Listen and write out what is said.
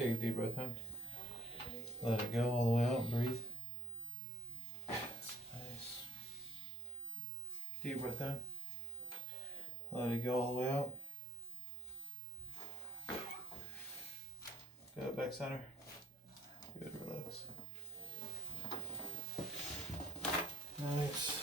Take a deep breath in. Let it go all the way out and breathe. Nice. Deep breath in. Let it go all the way out. Go back center. Good, relax. Nice.